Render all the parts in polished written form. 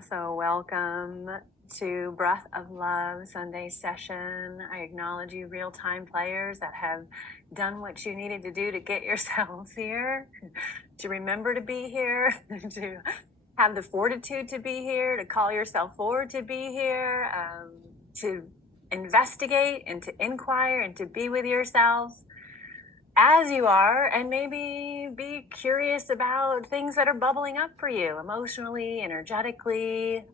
So, welcome to Breath of Love Sunday session. I acknowledge you, real time players that have done what you needed to do to get yourselves here, to remember to be here, to have the fortitude to be here, to call yourself forward to be here, to investigate and to inquire and to be with yourselves as you are, and maybe be curious about things that are bubbling up for you emotionally, energetically,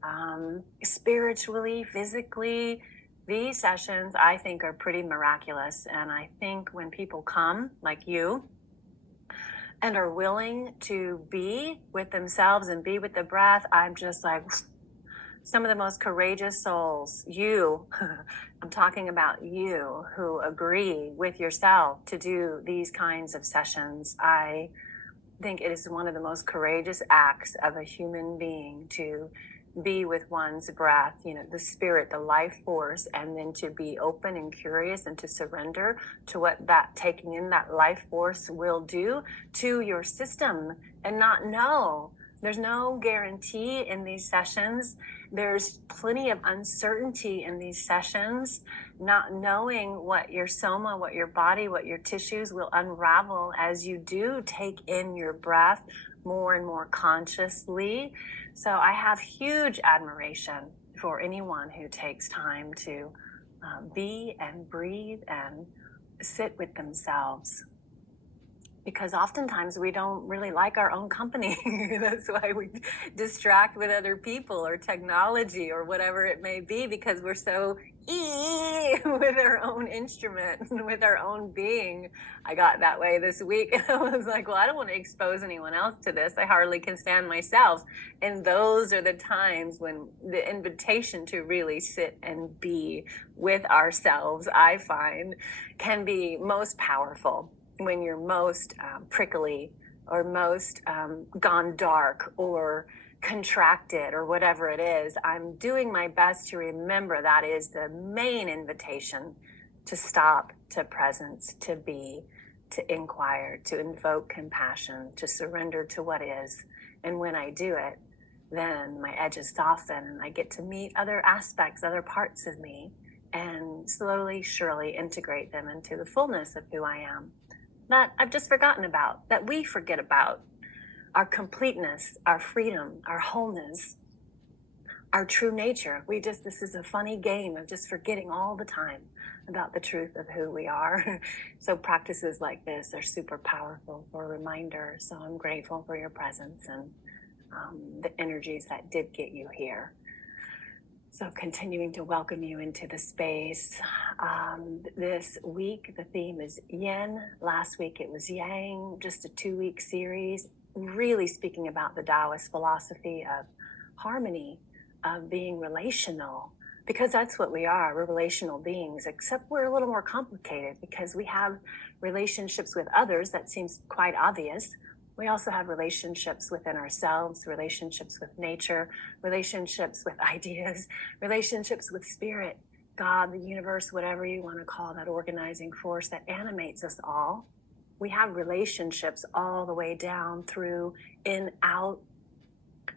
spiritually, physically. These sessions, I think, are pretty miraculous. And I think when people come, like you, and are willing to be with themselves and be with the breath, I'm just like, some of the most courageous souls, you, I'm talking about you, who agree with yourself to do these kinds of sessions. I think it is one of the most courageous acts of a human being to be with one's breath, the spirit, the life force, and then to be open and curious and to surrender to what that taking in that life force will do to your system and not know. There's no guarantee in these sessions. There's plenty of uncertainty in these sessions, not knowing what your soma, what your body, what your tissues will unravel as you do take in your breath more and more consciously. So I have huge admiration for anyone who takes time to be and breathe and sit with themselves, because oftentimes we don't really like our own company. That's why we distract with other people or technology or whatever it may be, because we're so with our own instrument, with our own being. I got that way this week. I was like, well, I don't want to expose anyone else to this. I hardly can stand myself. And those are the times when the invitation to really sit and be with ourselves, I find, can be most powerful, when you're most prickly or most gone dark or contracted or whatever it is. I'm doing my best to remember that is the main invitation: to stop, to presence, to be, to inquire, to invoke compassion, to surrender to what is. And when I do it, then my edges soften and I get to meet other aspects, other parts of me, and slowly, surely integrate them into the fullness of who I am, that I've just forgotten about, that we forget about: our completeness, our freedom, our wholeness, our true nature. This is a funny game of just forgetting all the time about the truth of who we are. So practices like this are super powerful for a reminder. So I'm grateful for your presence and the energies that did get you here. So continuing to welcome you into the space. This week, the theme is yin. Last week, it was yang, just a 2-week series, really speaking about the Taoist philosophy of harmony, of being relational, because that's what we are. We're relational beings, except we're a little more complicated because we have relationships with others. That seems quite obvious. We also have relationships within ourselves, relationships with nature, relationships with ideas, relationships with spirit, God, the universe, whatever you want to call that organizing force that animates us all. We have relationships all the way down through, in, out.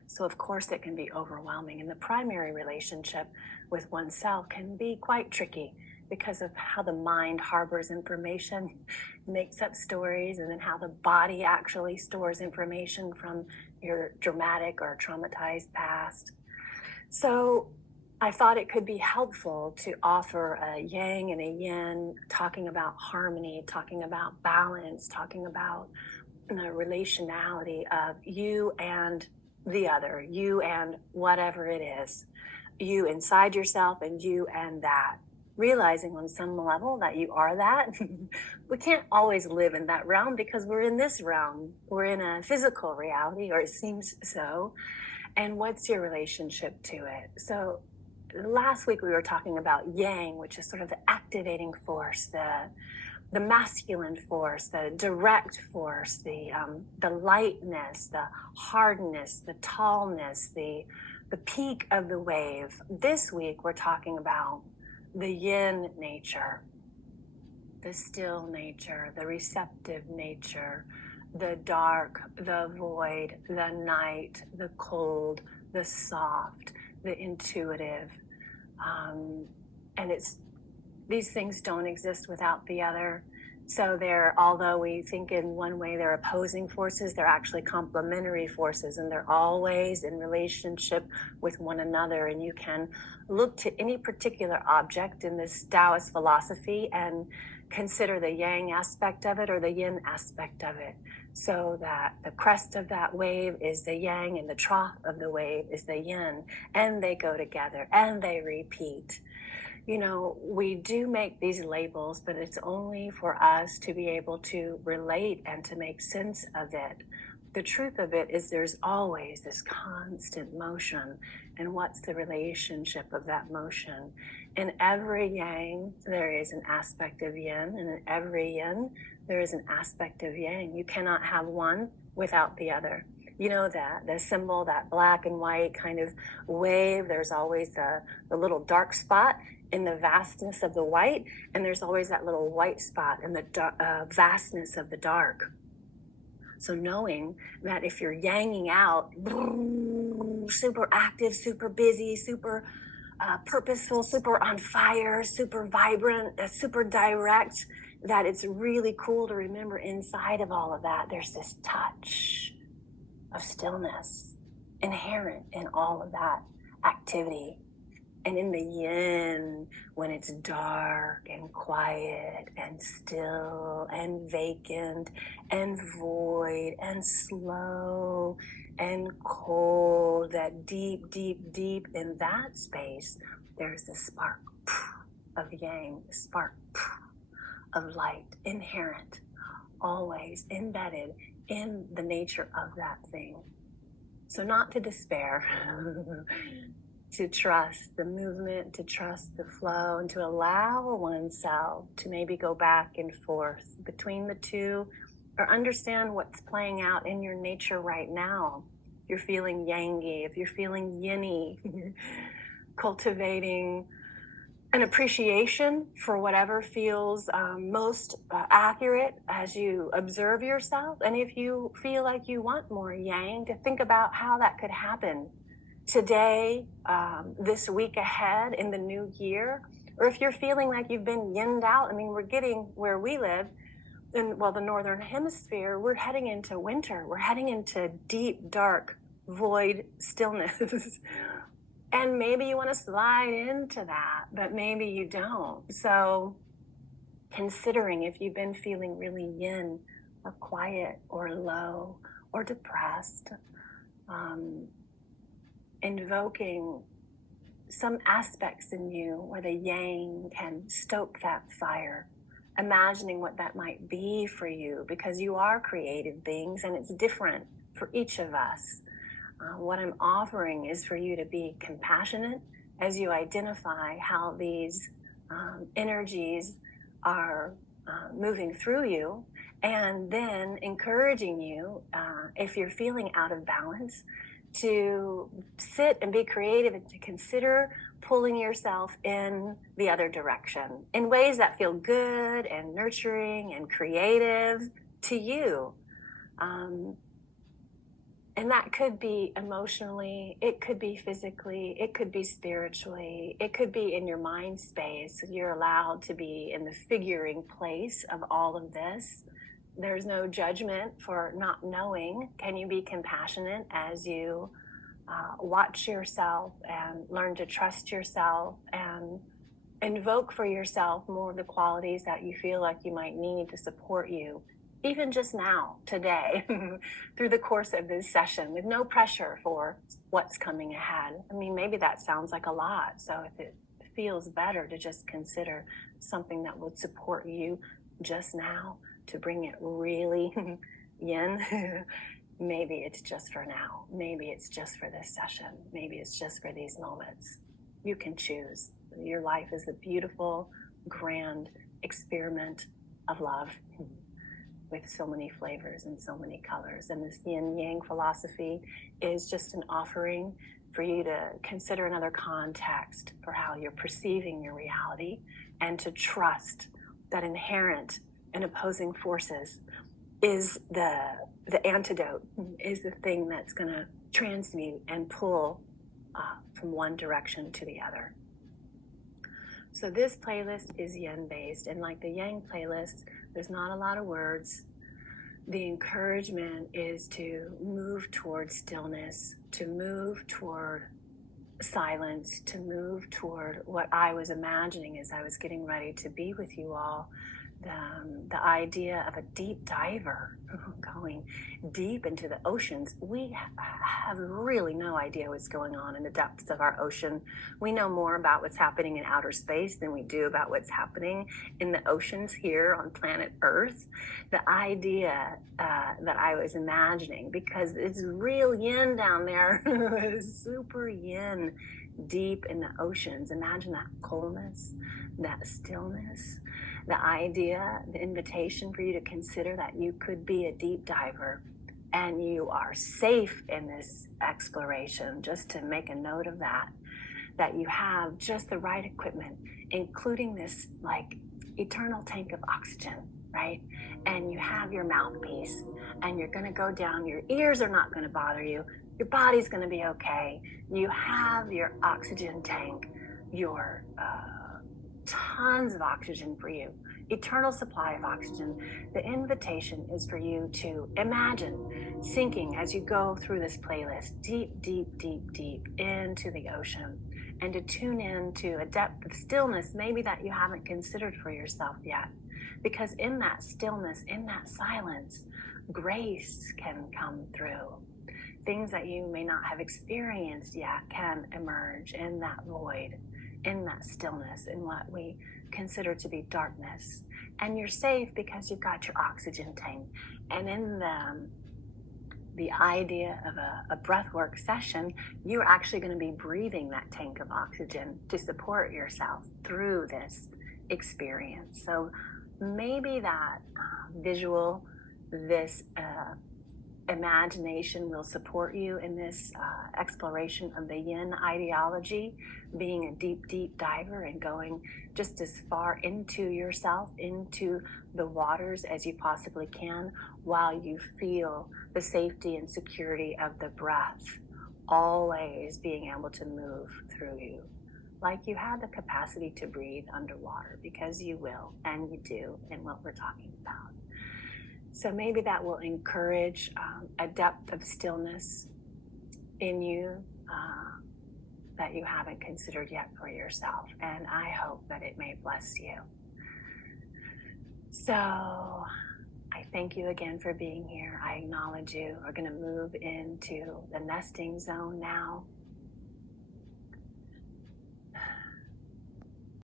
So of course it can be overwhelming. And the primary relationship with oneself can be quite tricky because of how the mind harbors information, makes up stories, and then how the body actually stores information from your dramatic or traumatized past. So I thought it could be helpful to offer a yang and a yin, talking about harmony, talking about balance, talking about the relationality of you and the other, you and whatever it is, you inside yourself and you and that. Realizing on some level that you are that. We can't always live in that realm because we're in this realm. We're in a physical reality, or it seems so. And what's your relationship to it? So last week we were talking about yang, which is sort of the activating force, the masculine force, the direct force, the lightness, the hardness, the tallness, the peak of the wave. This week we're talking about the yin nature, the still nature, the receptive nature, the dark, the void, the night, the cold, the soft, the intuitive. And these things don't exist without the other. So although we think in one way they're opposing forces, they're actually complementary forces, and they're always in relationship with one another. And you can look to any particular object in this Taoist philosophy and consider the yang aspect of it or the yin aspect of it. So that the crest of that wave is the yang and the trough of the wave is the yin, and they go together and they repeat. We do make these labels, but it's only for us to be able to relate and to make sense of it. The truth of it is there's always this constant motion. And what's the relationship of that motion? In every yang, there is an aspect of yin, and in every yin, there is an aspect of yang. You cannot have one without the other. You know that the symbol, that black and white kind of wave, there's always the little dark spot in the vastness of the white, and there's always that little white spot in the vastness of the dark. So knowing that if you're yanging out, super active, super busy, super purposeful, super on fire, super vibrant, super direct, that it's really cool to remember inside of all of that, there's this touch of stillness inherent in all of that activity. And in the yin, when it's dark and quiet and still and vacant and void and slow and cold, that deep, deep, deep in that space, there's the spark of yang, the spark of light, inherent, always embedded in the nature of that thing. So not to despair, to trust the movement, to trust the flow, and to allow oneself to maybe go back and forth between the two, or understand what's playing out in your nature right now. If you're feeling yangy, if you're feeling yinny, cultivating an appreciation for whatever feels most accurate as you observe yourself. And if you feel like you want more yang, to think about how that could happen today, this week ahead, in the new year. Or if you're feeling like you've been yinned out, I mean, we're getting where we live in, the Northern Hemisphere, we're heading into winter. We're heading into deep, dark, void stillness. And maybe you want to slide into that, but maybe you don't. So considering if you've been feeling really yin or quiet or low or depressed, invoking some aspects in you where the yang can stoke that fire, imagining what that might be for you, because you are creative beings and it's different for each of us. What I'm offering is for you to be compassionate as you identify how these energies are moving through you, and then encouraging you, if you're feeling out of balance, to sit and be creative and to consider pulling yourself in the other direction in ways that feel good and nurturing and creative to you. And that could be emotionally, it could be physically, it could be spiritually, it could be in your mind space. You're allowed to be in the figuring place of all of this. There's no judgment for not knowing. Can you be compassionate as you watch yourself and learn to trust yourself and invoke for yourself more of the qualities that you feel like you might need to support you, even just now, today, through the course of this session, with no pressure for what's coming ahead. I mean, maybe that sounds like a lot. So if it feels better to just consider something that would support you just now to bring it really yin, maybe it's just for now. Maybe it's just for this session. Maybe it's just for these moments. You can choose. Your life is a beautiful, grand experiment of love with so many flavors and so many colors. And this yin yang philosophy is just an offering for you to consider another context for how you're perceiving your reality, and to trust that inherent and opposing forces is the antidote, is the thing that's going to transmute and pull from one direction to the other. So this playlist is yin based, and like the yang playlist, there's not a lot of words. The encouragement is to move toward stillness, to move toward silence, to move toward what I was imagining as I was getting ready to be with you all. The idea of a deep diver going deep into the oceans. We have really no idea what's going on in the depths of our ocean. We know more about what's happening in outer space than we do about what's happening in the oceans here on planet Earth. The idea that I was imagining, because it's real yin down there, super yin, deep in the oceans. Imagine that coolness, that stillness. The idea, the invitation for you to consider that you could be a deep diver and you are safe in this exploration. Just to make a note of that you have just the right equipment, including this like eternal tank of oxygen, right? And you have your mouthpiece, and you're going to go down. Your ears are not going to bother you. Your body's going to be okay. You have your oxygen tank, your tons of oxygen for you, eternal supply of oxygen. The invitation is for you to imagine sinking as you go through this playlist deep, deep, deep, deep into the ocean, and to tune in to a depth of stillness maybe that you haven't considered for yourself yet. Because in that stillness, in that silence, grace can come through. Things that you may not have experienced yet can emerge in that void, in that stillness, in what we consider to be darkness. And you're safe because you've got your oxygen tank. And in the idea of a breathwork session, you're actually going to be breathing that tank of oxygen to support yourself through this experience. So maybe that visual, this imagination will support you in this exploration of the yin ideology, being a deep, deep diver and going just as far into yourself, into the waters as you possibly can, while you feel the safety and security of the breath always being able to move through you, like you have the capacity to breathe underwater, because you will and you do in what we're talking about. So maybe that will encourage a depth of stillness in you that you haven't considered yet for yourself. And I hope that it may bless you. So I thank you again for being here. I acknowledge you. We're going to move into the nesting zone now.